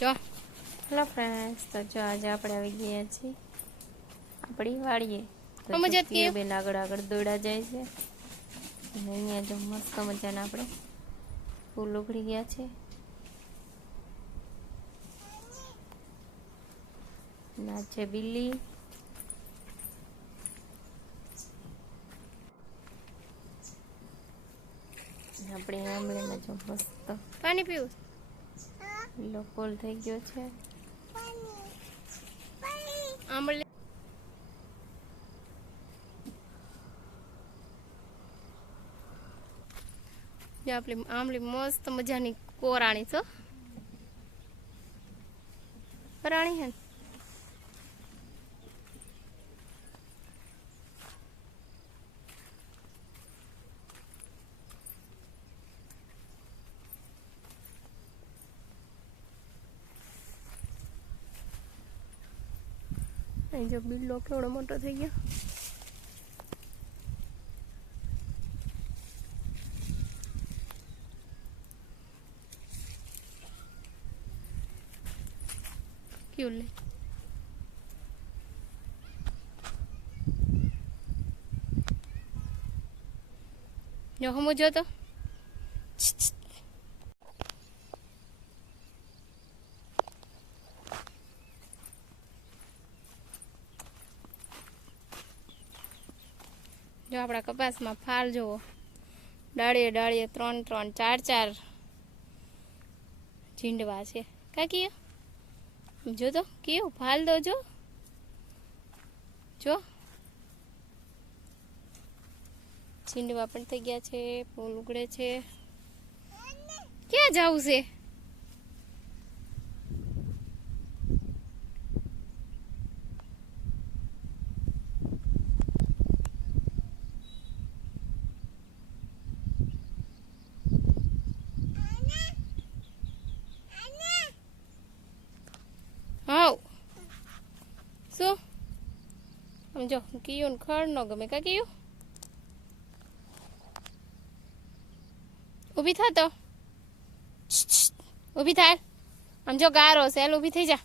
જો. Hello friends તો જો આજે આપણે આવી ગયા છીએ. આપણી વાડીએ. તો આમાં જો જતી પિયર બેન આગળ આગળ દોડા જાય છે. અને અહીંયા જો મસ્ત મજાના આપણે ફૂલ ઉઘડી ગયા છે. ના છે બિલ્લી. અને આપણે આંબળીમાં જો મસ્ત પાણી પીવું. લીલો ફૂલ થઈ ગયો છે. આંબલી. આપણી આંબલી મસ્ત મજાની કોરાણી છો. રાણી હે અહીં જો બિલ્લો કેવડો મોટો થઈ ગયો. ક્યું લે? જો હમો જો તો. જો આપણા કપાસમાં ફાલ જુઓ. ડાળીએ ડાળીએ ત્રણ ત્રણ, ચાર ચાર ઝીંડવા છે. કાકી જો તો કેવું ફાલ દો જો. જો. ઝીંડવા પણ થઈ ગયા છે, ફૂલ ઉગડે છે. ક્યાં જવું છે? આમ જો કીયું ને ખડ ન ગમે કા કીયું ઊભી થા તો ઊભી થાય આમ જો ગારો છે હાલ ઊભી થઈ જા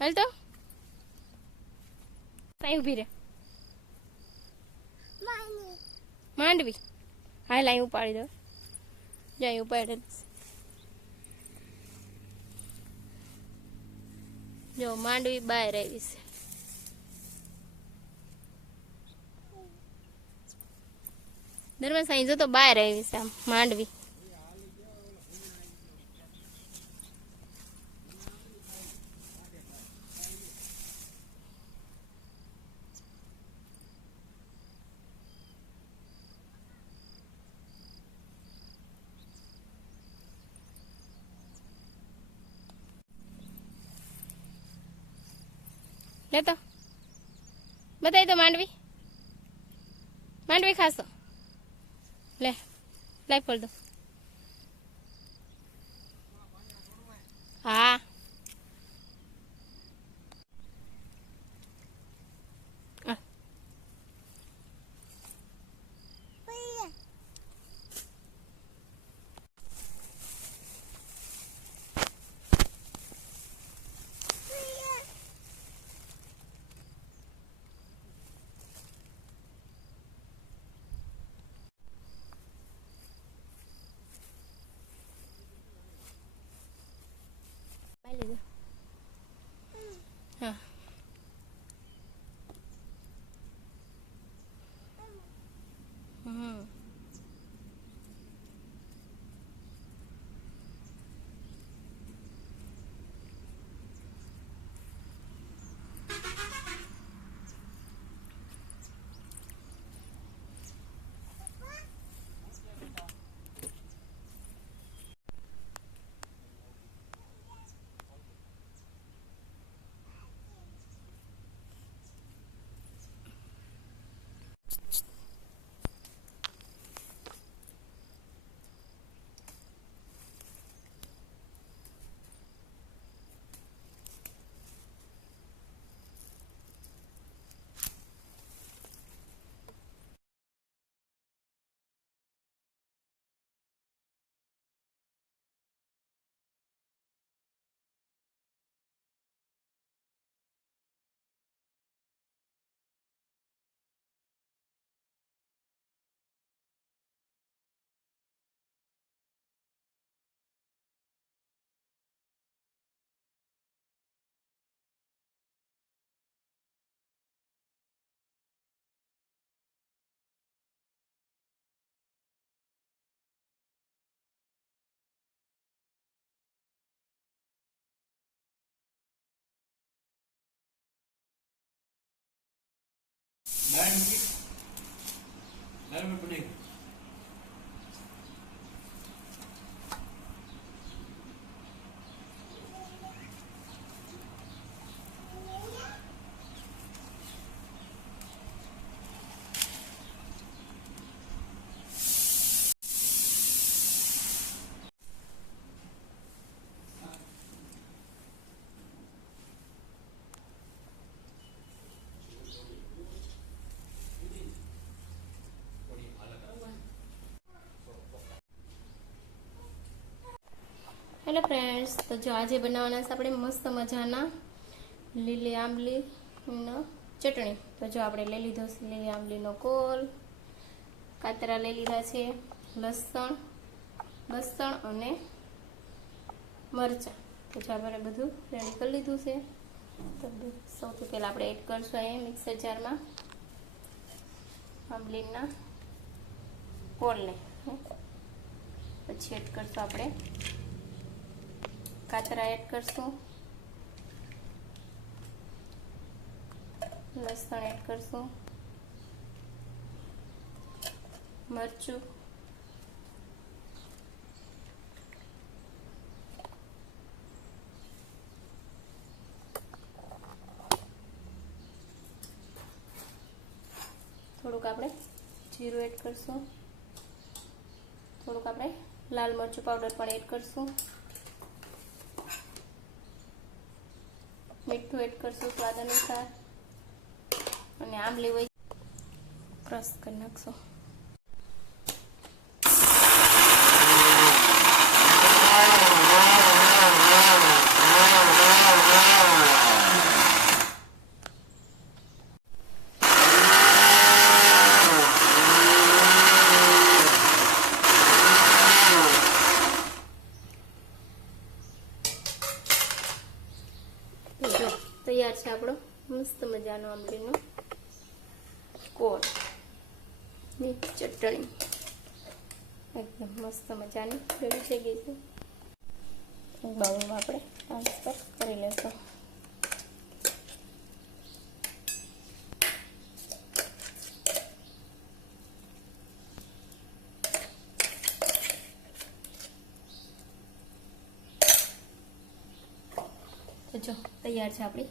હાલ તો ત્યાં ઊભી રે માંડવી હાલ અહીં ઉપાડી દો જાય ઉપાડે જો માંડવી બહાર આવી છે દરવાજ સાંઈ જો તો બહાર આવી છે માંડવી. લેતો. બતાવી તો માંડવી. માંડવી ખાશો. લે લાઈ ફોલ દો દાળ મૂકી દાળ હેલો ફ્રેન્ડ્સ તો જો આજે બનાવવાના છે આપણે મસ્ત મજાના લીલી આંબલીનો ચટણી. તો જો આપણે લઈ લીધો છે લીલી આંબલીનો કોલ કાતરા લઈ લીધા છે, લસણ લસણ અને મરચાં. તો જો આપણે બધું રેડી કરી લીધું છે. તો સૌથી પહેલાં આપણે એડ કરશું અહીંયા મિક્સર જારમાં આંબલીના કોલને. પછી એડ કરશું આપણે કાતરા એડ કરશું. લસણ એડ કરશું. મરચું. થોડુંક આપણે જીરું એડ કરશું. થોડુંક આપણે લાલ મરચું પાવડર પણ એડ કરશું. મીઠું એડ કરશું સ્વાદ અનુસાર. અને આંબલી હોય ક્રશ કરી નાખશું તો જો તૈયાર છે આપણો મસ્ત મજાનો આંબલીનો કોળ ની ચટણી. એકદમ મસ્ત મજાની રેડી થઈ ગઈ છે. એક બાઉલમાં આપણે ટ્રાન્સફર કરી લઈશું તો જો, તૈયાર છે આપણી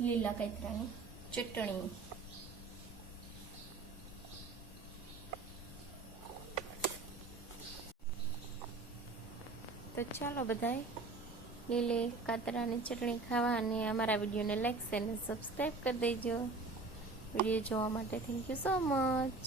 લીલા કાતરાની ચટણી તો ચાલો બધાએ લીલી કાતરાની ચટણી ખાવા અને અમારા વિડીયોને લાઈક અને સબસ્ક્રાઈબ કરી દેજો. વીડિયો જોવા માટે થેન્ક યુ સો મચ